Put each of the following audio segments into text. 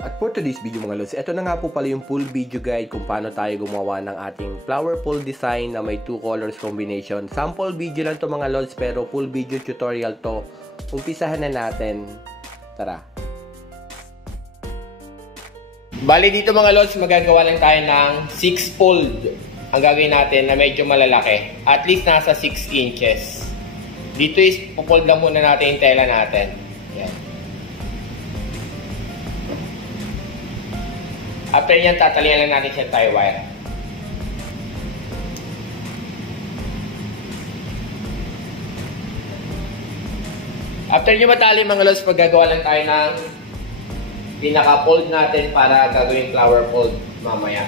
At for today's video mga lods, ito na nga po pala yung full video guide kung paano tayo gumawa ng ating flower pole design na may 2 colors combination. Sample video lang to mga lods pero full video tutorial to. Umpisahan na natin. Tara! Bali dito mga lods, magagawa lang tayo ng 6-fold. Ang gagawin natin na medyo malalaki. At least nasa 6 inches. Dito is pupold lang muna natin yung tela natin. Yan. After yan, tatalian lang natin siya tie wire. After nyo matali mga lods, paggagawa lang tayo ng pinaka-fold natin para gagawin flower fold mamaya.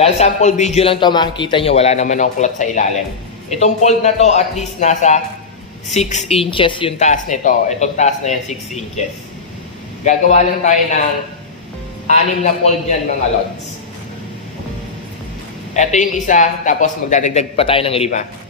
Dahil sample video lang to, makikita nyo wala naman akong kulot sa ilalim. Itong fold na to, at least nasa 6 inches yung taas nito. Itong taas na yan, 6 inches. Gagawa lang tayo ng 6 na fold yan mga lods. Ito yung isa, tapos magdadagdag pa tayo ng 5.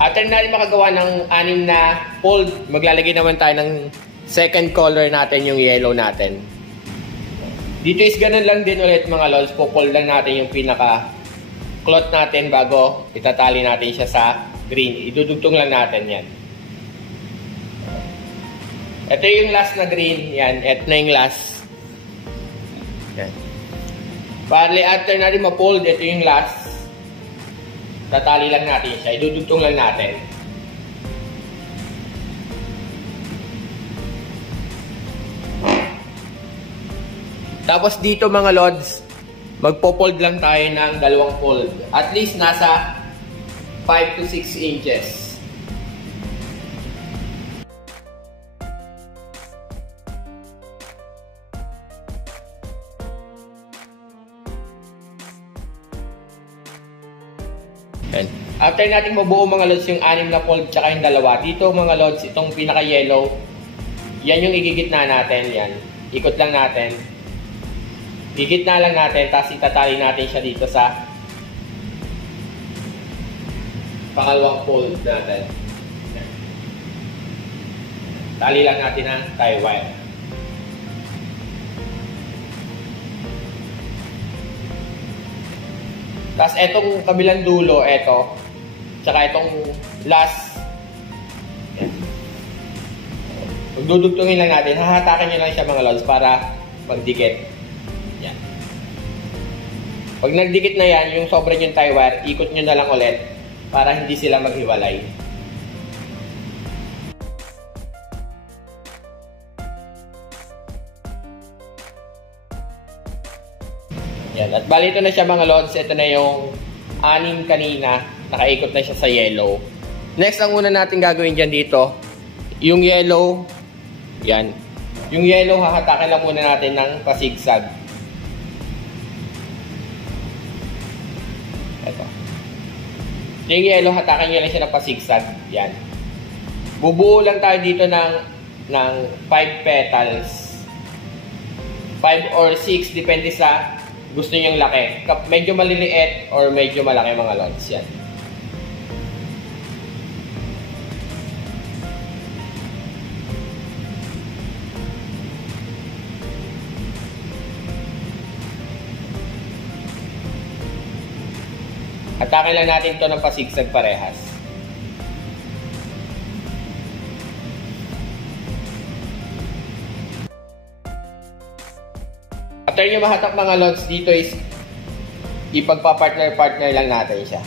After natin makagawa ng 6 na fold, maglalagay naman tayo ng second color natin, yung yellow natin. Dito is ganun lang din ulit mga lods, po-fold lang natin yung pinaka cloth natin bago itatali natin siya sa green. Idudugtong lang natin yan. Ito yung last na green, yan. Ito na yung last. Yan. Bali, after natin ma-fold, ito yung last. Tatali lang natin siya. Idudugtong lang natin. Tapos dito mga lods, magpo-fold lang tayo ng 2 fold. At least nasa 5 to 6 inches. And after natin mabuo mga lods yung 6 na fold tsaka yung 2, dito mga lods, itong pinaka yellow, yan yung igigitna natin, yan. Ikot lang natin. Igitna lang natin, tapos itatali natin siya dito sa pangalawang fold natin. Yan. Tali lang natin ang tie wire. Tapos etong kabilang dulo, eto. Tsaka itong last. Yan. Magdudugtungin lang natin. Hahatakan nyo lang siya mga lods para magdikit. Yan. Pag nagdikit na yan, yung sobrang yung tie wire, ikot nyo na lang ulit para hindi sila maghiwalay. Yan. At bali ito na siya mga lods. Ito na yung 6 kanina. Nakaikot na siya sa yellow. Next, ang una natin gagawin dyan dito, yung yellow, yan. Yung yellow, hahatakin lang muna natin ng pasigsag. Ito. Yung yellow, hatakin nyo lang siya ng pasigsag. Yan. Bubuo lang tayo dito ng 5 petals. 5 or 6, depende sa gusto nyo yung laki. Medyo maliliit or medyo malaki mga lods. Yan. Hatakin lang natin ito ng pasigsag parehas. After nyo mahatak mga lods, dito is ipagpa-partner-partner lang natin siya.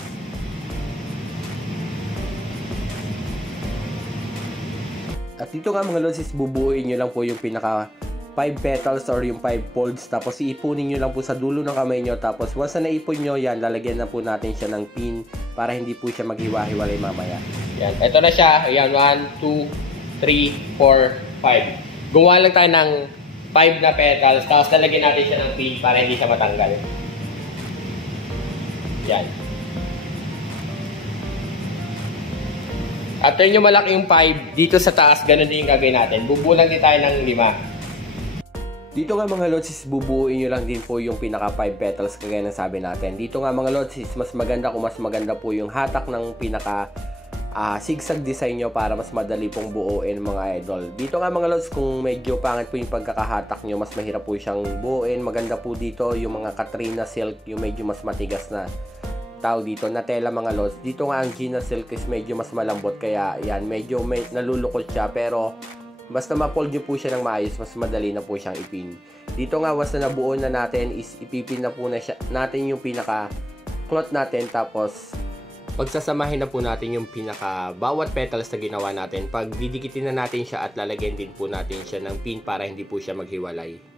At dito nga mga lods is bubuuin nyo lang po yung pinaka 5 petals or yung 5 folds, tapos iipunin nyo lang po sa dulo ng kamay nyo, tapos once na naipon nyo yan, lalagyan na po natin siya ng pin para hindi po siya maghiwa-hiwalay mamaya. Yan, ito na siya. Yan, 1, 2, 3, 4, 5. Gumawa lang tayo ng 5 na petals, tapos lalagyan natin siya ng pin para hindi siya matanggal. Yan. After nyo malaki yung 5, dito sa taas, ganun din yung gagawin natin. Bubulang din tayo ng 5. Dito nga mga lodsis, bubuuin nyo lang din po yung pinaka 5 petals kagaya ng sabi natin. Dito nga mga lodsis, mas maganda kung mas maganda po yung hatak ng pinaka zigzag design nyo para mas madali pong buuin mga idol. Dito nga mga lods, kung medyo pangit po yung pagkakahatak nyo, mas mahirap po siyang buuin. Maganda po dito yung mga Katrina silk, yung medyo mas matigas na tawag dito na tela mga lods. Dito nga ang Gina silk is medyo mas malambot, kaya yan, medyo nalulukot siya, pero basta ma-fold nyo po siya ng maayos, mas madali na po siyang ipin. Dito nga, once na nabuo na natin, is ipipin na po na siya, natin yung pinaka cloth natin, tapos pagsasamahin na po natin yung pinaka bawat petals na ginawa natin. Pag didikitin na natin siya at lalagyan din po natin siya ng pin para hindi po siya maghiwalay.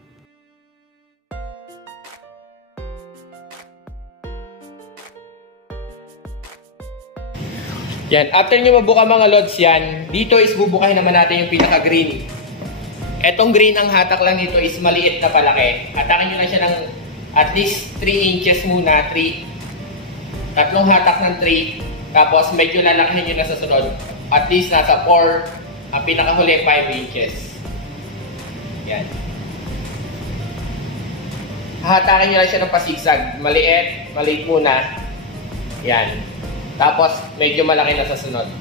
Yan, after nyo mabuka mga lods yan, dito is bubukahin naman natin yung pinaka-green. Etong green, ang hatak lang dito is maliit na palaki. Hatakin nyo lang siya ng at least 3 inches muna, 3. Tatlong hatak ng 3. Tapos medyo lalakihin nyo na sa sunod. At least nasa 4, ang pinakahuli 5 inches. Yan. Hatakin nyo lang siya ng pasigsag. Maliit muna. Yan. Tapos, medyo malaki na sa sunod.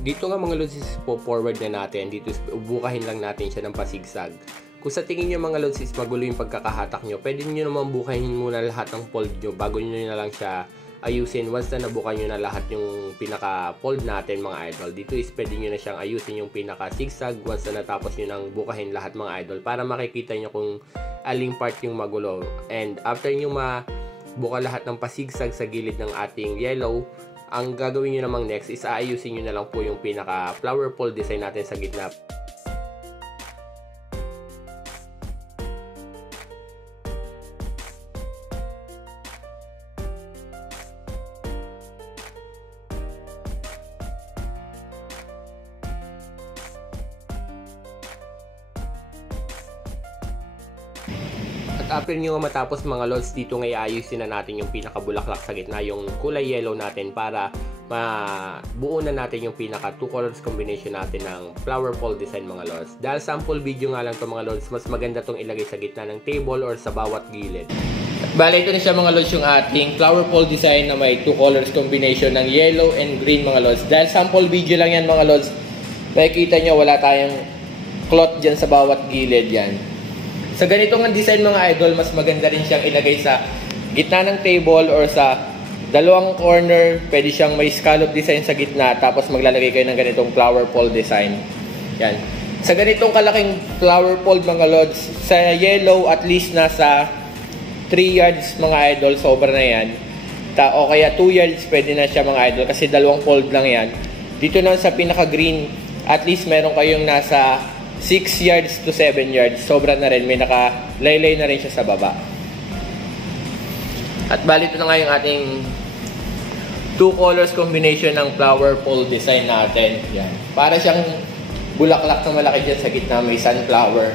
Dito nga mga lodsis po, forward na natin. Dito, bukahin lang natin siya ng pasigsag. Kung sa tingin nyo mga lodsis, magulo yung pagkakahatak nyo, pwede nyo naman bukahin muna lahat ng fold nyo bago nyo na lang siya ayusin. Once na nabuka nyo na lahat yung pinaka-fold natin mga idol, dito is pwede nyo na siyang ayusin yung pinaka-zigzag once na natapos nyo nang bukahin lahat mga idol para makikita nyo kung aling part yung magulo. And after nyo buka lahat ng pasigsag sa gilid ng ating yellow, ang gagawin nyo namang next is aayusin nyo na lang po yung pinaka flower fold design natin sa gitna. After nyo matapos mga lods, dito nga iayusin na natin yung pinakabulaklak sa gitna, yung kulay yellow natin, para mabuo na natin yung pinaka 2 colors combination natin ng flower fold design mga lods. Dahil sample video nga lang to mga lods, mas maganda tong ilagay sa gitna ng table or sa bawat gilid. Bale, ito na siya mga lods, yung ating flower fold design na may 2 colors combination ng yellow and green mga lods. Dahil sample video lang yan mga lods, makikita nyo wala tayong cloth dyan sa bawat gilid yan. Sa ganitong design mga idol, mas maganda rin siyang ilagay sa gitna ng table or sa dalawang corner. Pwede siyang may scallop design sa gitna, tapos maglalagay kayo ng ganitong flower fold design. Yan. Sa ganitong kalaking flower fold mga lods, sa yellow at least nasa 3 yards mga idol, sobra na yan. O kaya 2 yards pwede na siya mga idol kasi dalawang fold lang yan. Dito na sa pinaka green, at least meron kayong nasa 6 yards to 7 yards. Sobra na rin. May nakalaylay na rin siya sa baba. At bali, ito na nga yung ating 2 colors combination ng flower fold design natin. Yan. Para siyang bulaklak na malaki dyan sa gitna. May sunflower.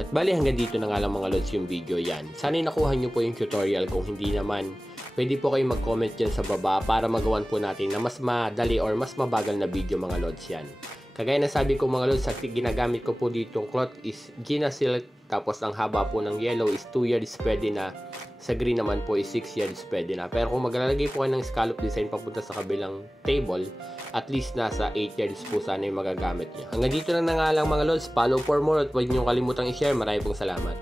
At bali, hanggang dito na nga lang mga lods yung video yan. Sana'y nakuha nyo po yung tutorial. Kung hindi naman, pwede po kayong mag-comment dyan sa baba para magawan po natin na mas madali or mas mabagal na video mga lods yan. Kagaya na sabi ko mga lods, sa ginagamit ko po dito cloth is Gina silk, tapos ang haba po ng yellow is 2 yards pwede na, sa green naman po is 6 yards pwede na. Pero kung maglalagay po kayo ng scallop design papunta sa kabilang table, at least nasa 8 yards po sana yung magagamit niya. Hanggang dito na nga lang mga lods, follow for more at huwag niyong kalimutang i-share. Maraming pong salamat.